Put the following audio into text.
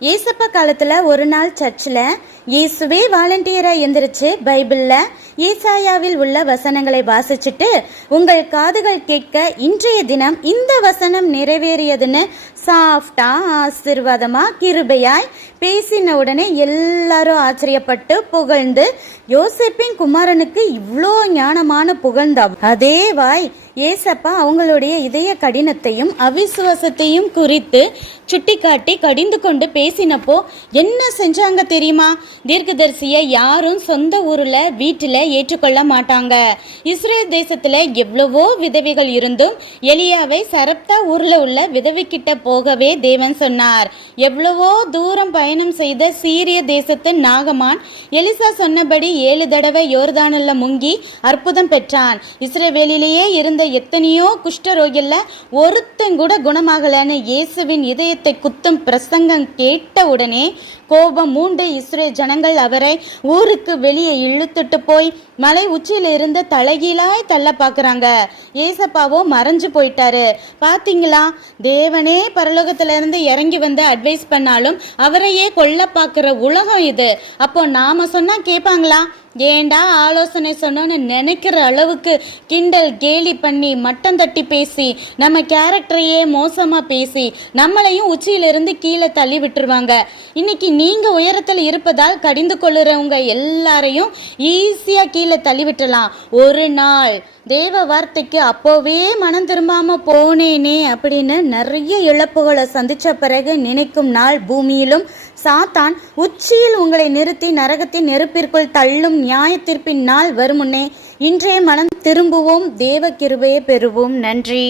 ஏசப்பா காலத்தில் ஒரு நாள் சர்ச்சில் இயேசுவே வாலண்டியராக எந்திரிச்சு பைபிளில் ஏசாயாவில் உள்ள வசனங்களை வாசிச்சுட்டு, உங்கள் காதுகள் கேட்க இன்றைய தினம் இந்த வசனம் நிறைவேறியதுன்னு சாஃப்டா ஆசீர்வாதமா கிருபையாய் பேசின உடனே எல்லாரும் ஆச்சரியப்பட்டு புகழ்ந்து, யோசேப்பின் குமாரனுக்கு இவ்வளோ ஞானமான புகழ்ந்தா அதே வாய் ஏசப்பா அவங்களுடைய இதய கடினத்தையும் அவிசுவாசத்தையும் குறித்து சுட்டிக்காட்டி கடிந்து கொண்டு பேசினப்போ என்ன செஞ்சாங்க தெரியுமா? தீர்க்கதரிசியை யாரும் சொந்த ஊரில் வீட்டில் ஏற்றுக்கொள்ள மாட்டாங்க. இஸ்ரேல் தேசத்தில் எவ்வளவோ விதவைகள் இருந்தும் எலியாவை சரப்தா ஊரில் உள்ள விதவைக்கிட்ட போகவே தேவன் சொன்னார். எவ்வளவோ தூரம் பயணம் செய்த சீரிய தேசத்து நாகமான் எலிசா சொன்னபடி 7 தடவை யோர்தானில் முங்கி அற்புதம் பெற்றான். இஸ்ரேவேலிலேயே இருந்த எத்தனையோ குஷ்டரோகில ஒருத்தன் கூட குணமாகலன்னு இயேசுவின் இதயத்தை குத்தும் பிரசங்கம் கேட்ட உடனே கோபம் மூண்டு இஸ்ரேல் ஜனங்கள் அவரை ஊருக்கு வெளியே இழுத்துட்டு போய் மலை உச்சியில இருந்து தலைகீழாய் தள்ள பாக்குறாங்க. ஏசப்பாவோ மறைஞ்சு போயிட்டாரு. பாத்தீங்களா, தேவனே பரலோகத்துல இருந்து இறங்கி வந்து அட்வைஸ் பண்ணாலும் அவரையே கொல்ல பாக்குற உலகம் இது. அப்போ நாம சொன்னா கேட்பாங்களா? ஏண்டா ஆலோசனை சொன்னோன்னு நினைக்கிற அளவுக்கு கிண்டல் கேலி பண்ணி மட்டம் தட்டி பேசி நம்ம கேரக்டரையே மோசமா பேசி நம்மளையும் உச்சியிலிருந்து கீழே தள்ளி விட்டுருவாங்க. இன்னைக்கு நீங்க உயரத்தில் இருப்பதால் கடிந்து கொள்ளுறவங்க எல்லாரையும் ஈஸியா கீழே தள்ளி விட்டுலாம். ஒரு நாள் தேவ வார்த்தைக்கு அப்போவே மனம் திரும்பாம போனேனே அப்படின்னு நிறைய இழப்புகளை சந்திச்ச பிறகு நினைக்கும் நாள் பூமியிலும் சாத்தான் உச்சியில் உங்களை நிறுத்தி நரகத்தின் நெருப்பிற்குள் தள்ளும் நியாயத்தீர்ப்பின் நாள் வருமுன்னே இன்றைய மனம் திரும்புவோம். தேவ கிருபையை பெறுவோம். நன்றி.